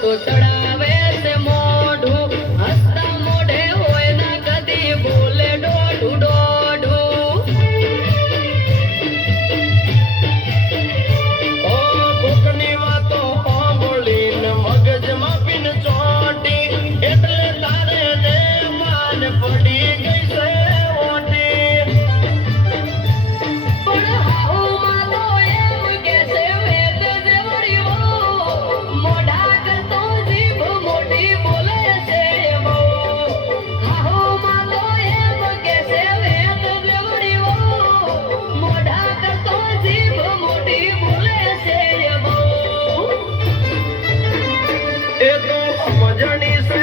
તો ચડાવે છે મોઢું હસતા મોઢે હોય ના કદી બોલે ડોઢું ડોઢું ઓ કોકની વાતો સાંભળીને મગજમાં પીન ચોટી એટલે તારે ને માન પડી ગઈ છે ઓટી પણ હાહુમાં તો એમ કે છે વેદ દેવડીઓ મોઢા કરતો જીભ મોટી બોલે છે બહુ હાહુમાં તો એમ કે છે વેદ દેવડીઓ મોઢા કરતો જીભ મોટી બોલે છે બહુ એ તો સમજણી છે